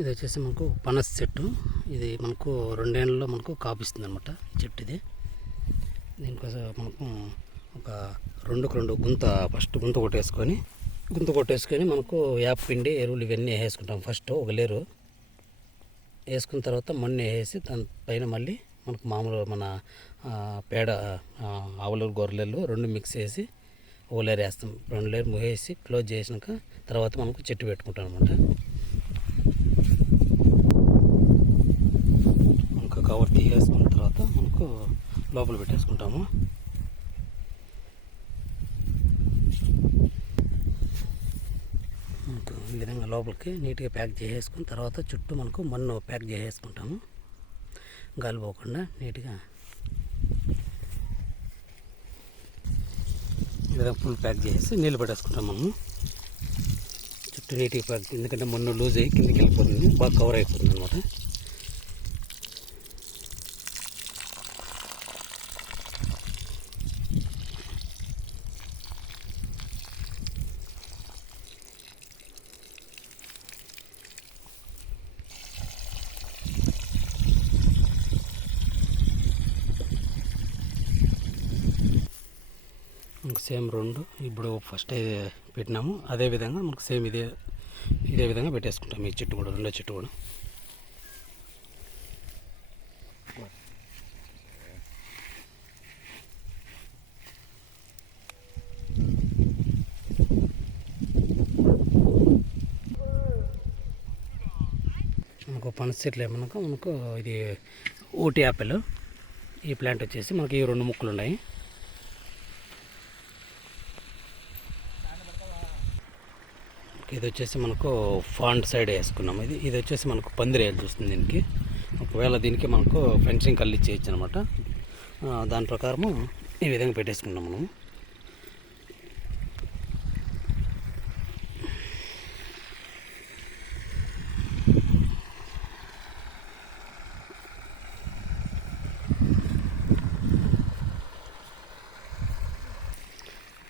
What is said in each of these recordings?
ఇది వచ్చేసి మనకు పనస చెట్టు. ఇది మనకు 2 ఏళ్ళలో మనకు కాపిస్తుంది అనమాట చెట్టు. ఇది దీనికోసం మనకు ఒక 2 ఫస్ట్ గుంత కొట్టేసుకొని మనకు యాప్ పిండి ఎరువులు ఇవన్నీ వేసుకుంటాం. ఫస్ట్ ఒక లేరు వేసుకున్న తర్వాత మన్ను వేసి దాని పైన మళ్ళీ మనకు మామూలు మన పేడ ఆవులు గొర్రెలు 2 మిక్స్ చేసి ఒక లేరు వేస్తాం. 2 లేరు వేసి క్లోజ్ చేసినాక తర్వాత మనకు చెట్టు పెట్టుకుంటాం అనమాట. మనకు కవర్ తీసేసుకున్న తర్వాత మనకు లోపల పెట్టేసుకుంటాము. మనకు ఈ విధంగా లోపలికి నీట్గా ప్యాక్ చేసేసుకున్న తర్వాత చుట్టూ మనకు మన్ను ప్యాక్ చేసేసుకుంటాము. గాలి పోకుండా నీట్గా ఈ విధంగా ఫుల్ ప్యాక్ చేసి నీళ్ళు పెట్టేసుకుంటాం మనము. చుట్టూ నీట్గా ప్యాక్, ఎందుకంటే మన్ను లూజ్ అయ్యి కిందకి వెళ్ళిపోతుంది, బాగా కవర్ అయిపోతుంది అనమాట. మనకు సేమ్ 2 ఇప్పుడు ఫస్ట్ పెట్టినాము, అదేవిధంగా మనకు సేమ్ ఇదే విధంగా పెట్టేసుకుంటాం. ఈ చెట్టు కూడా, రెండో చెట్టు కూడా. మనకు పనస చెట్లు మనకు ఇది ఊటీ యాపిల్. ఈ ప్లాంట్ వచ్చేసి మనకి ఈ 2 ముక్కలు ఉన్నాయి. ఇది వచ్చేసి మనకు ఫాండ్ సైడ్ వేసుకున్నాము. ఇది వచ్చేసి మనకు పందిరేయాలి చూస్తుంది దీనికి. ఒకవేళ దీనికి మనకు ఫెన్సింగ్ కళ్ళు ఇచ్చేయచ్చు అనమాట. దాని ప్రకారము ఈ విధంగా పెట్టేసుకున్నాం మనము.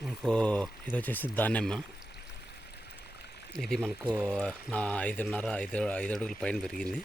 మనకు ఇది వచ్చేసి దానిమ్మ. ఇది మనకు 5 అడుగుల పైన పెరిగింది.